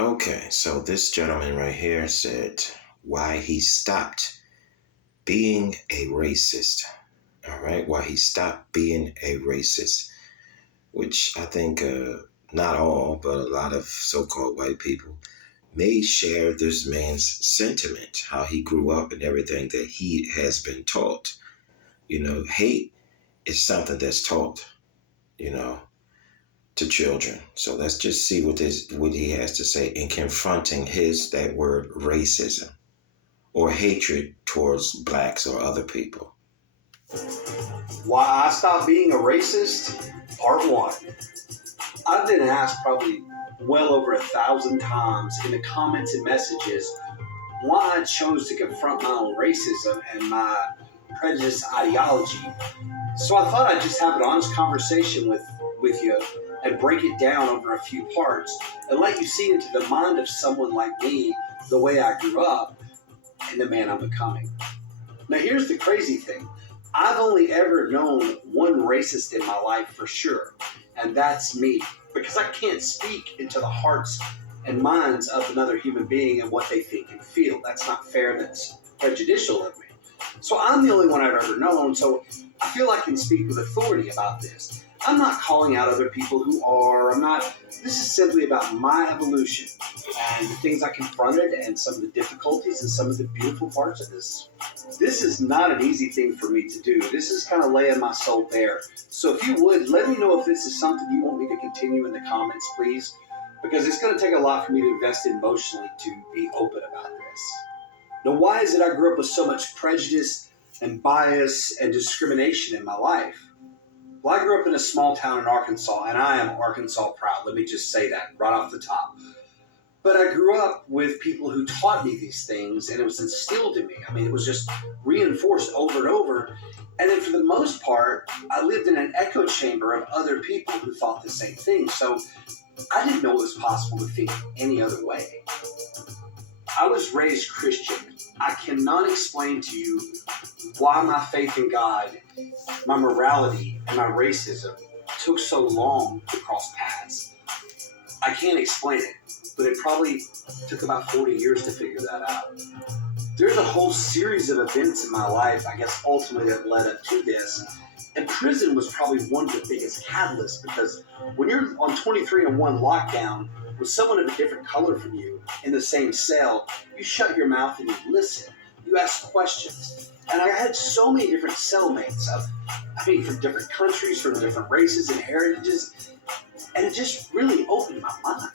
Okay, so this gentleman right here said why he stopped being a racist. All right, why he stopped being a racist, which I think not all, but a lot of so called white people may share this man's sentiment, how he grew up and everything that he has been taught. Hate is something that's taught, you know, to children. So let's just see what he has to say in confronting that word racism or hatred towards blacks or other people. Why I stopped being a racist? Part one. I've been asked probably well over 1,000 times in the comments and messages why I chose to confront my own racism and my prejudice ideology. So I thought I'd just have an honest conversation with you and break it down over a few parts and let you see into the mind of someone like me, the way I grew up, and the man I'm becoming. Now here's the crazy thing. I've only ever known one racist in my life for sure, and that's me. Because I can't speak into the hearts and minds of another human being and what they think and feel. That's not fair, that's prejudicial of me. So I'm the only one I've ever known, so I feel I can speak with authority about this. I'm not calling out other people who are, this is simply about my evolution and the things I confronted and some of the difficulties and some of the beautiful parts of this. This is not an easy thing for me to do. This is kind of laying my soul bare. So if you would, let me know if this is something you want me to continue in the comments, please, because it's going to take a lot for me to invest emotionally to be open about this. Now, why is it I grew up with so much prejudice and bias and discrimination in my life? Well, I grew up in a small town in Arkansas, and I am Arkansas proud. Let me just say that right off the top. But I grew up with people who taught me these things, and it was instilled in me. It was just reinforced over and over. And then for the most part, I lived in an echo chamber of other people who thought the same thing. So I didn't know it was possible to think any other way. I was raised Christian. I cannot explain to you why my faith in God, my morality, and my racism took so long to cross paths. I can't explain it, but it probably took about 40 years to figure that out. There's a whole series of events in my life, I guess, ultimately that led up to this. And prison was probably one of the biggest catalysts because when you're on 23-1 lockdown with someone of a different color from you in the same cell, you shut your mouth and you listen. You ask questions. And I had so many different cellmates from different countries, from different races and heritages. And it just really opened my mind.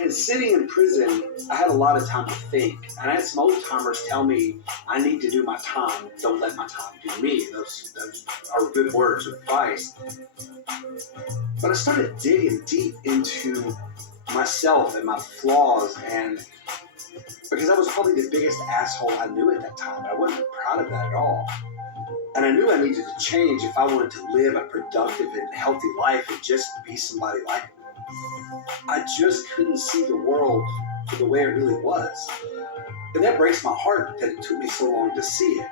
And sitting in prison, I had a lot of time to think. And I had some old timers tell me, I need to do my time. Don't let my time do me. Those are good words of advice. But I started digging deep into myself and my flaws, and because I was probably the biggest asshole I knew at that time. I wasn't proud of that at all. And I knew I needed to change if I wanted to live a productive and healthy life and just be somebody like me. I just couldn't see the world for the way it really was. And that breaks my heart that it took me so long to see it.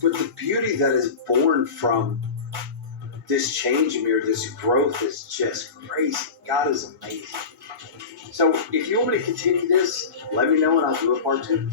But the beauty that is born from this change in me, or this growth, is just crazy. God is amazing. So if you want me to continue this, let me know and I'll do a part two.